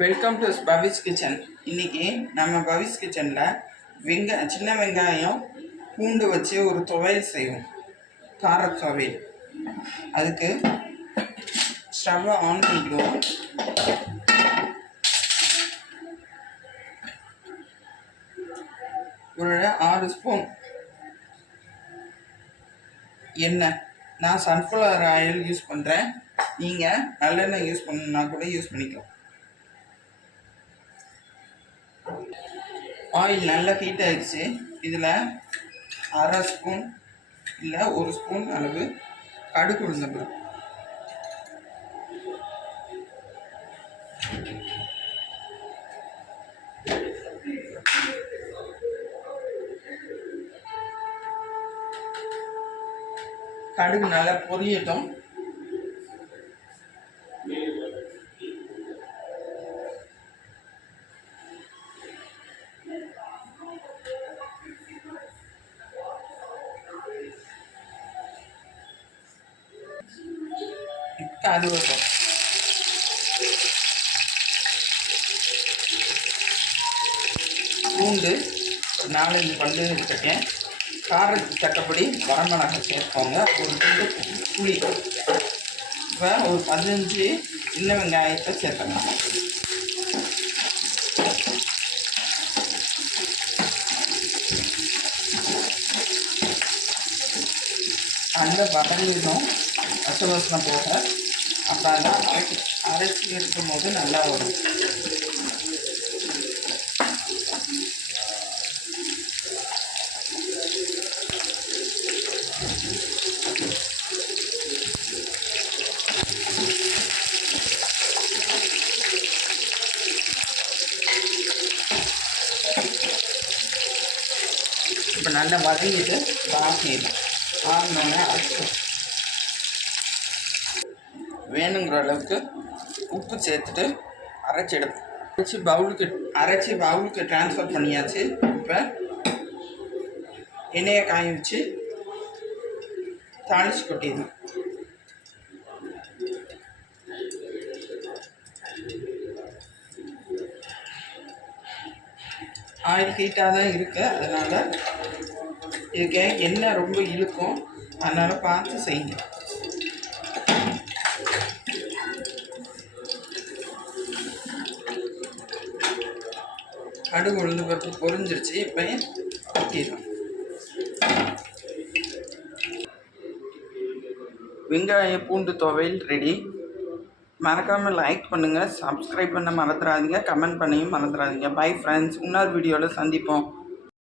Welcome to Pavis kitchen இன்னைக்கு நம்ம பவிஸ் கிச்சனில் வெங்க சின்ன வெங்காயம் பூண்டு வச்சு ஒரு துவையல் செய்வோம். கார துவையல். அதுக்கு ஸ்டவ்வை ஆன் பண்ணிடுவோம். ஒரு ஆறு ஸ்பூன் எண்ணெய். நான் சன்ஃப்ளவர் ஆயில் யூஸ் பண்ணுறேன் நீங்கள் நல்லெண்ணெய் யூஸ் பண்ணணுன்னா கூட யூஸ் பண்ணிக்கலாம். ஆயில் நல்லா ஹீட் ஆகிடுச்சு இதில் அரை ஸ்பூன் இல்லை ஒரு ஸ்பூன் அளவு கடுகு உளுந்தம்பருப்பு. கடுகு நல்லா பொரியட்டும். இப்போ பூண்டு ஒரு நாலஞ்சு பல்லு எடுத்துருக்கேன். காரத்துக்கு தக்கப்படி வரமிளகாய் சேர்ப்போங்க ஒரு துண்டு புளி. இப்போ ஒரு பதினஞ்சு சின்ன வெங்காயத்தை சேர்க்கணும் நல்லா வதங்கிடும் அசவசனம் போக அப்போ தான் அரைச்சி அரைச்சி இருக்கும் போது நல்லா வரும். இப்போ நல்லா வதங்கிட்டு ஆகிடும் ஆகினோடனே அரைச்சி வேணுங்கிற அளவுக்கு உப்பு சேர்த்துட்டு அரைச்சி எடுப்போம். அரைச்சி பவுலுக்கு அரைச்சி பவுலுக்கு டிரான்ஸ்ஃபர் பண்ணியாச்சு. இப்போ எண்ணெயை காய வச்சு தாளிச்சு கொட்டிடணும். ஆயில் ஹீட்டாக தான் இருக்குது அதனால் இதுக்கு எண்ணெய் ரொம்ப இழுக்கும். அதனால் பார்த்து செய்யுங்க. கடுகு உளுந்து பருப்பு பொரிஞ்சிருச்சு இப்போ ஊற்றிடலாம் வெங்காய பூண்டு துவையல் ரெடி மறக்காமல் லைக் பண்ணுங்கள் சப்ஸ்கிரைப் பண்ண மறந்துடாதீங்க கமெண்ட் பண்ணியும் மறந்துடாதீங்க. பை ஃப்ரெண்ட்ஸ் இன்னொரு வீடியோவில் சந்திப்போம்.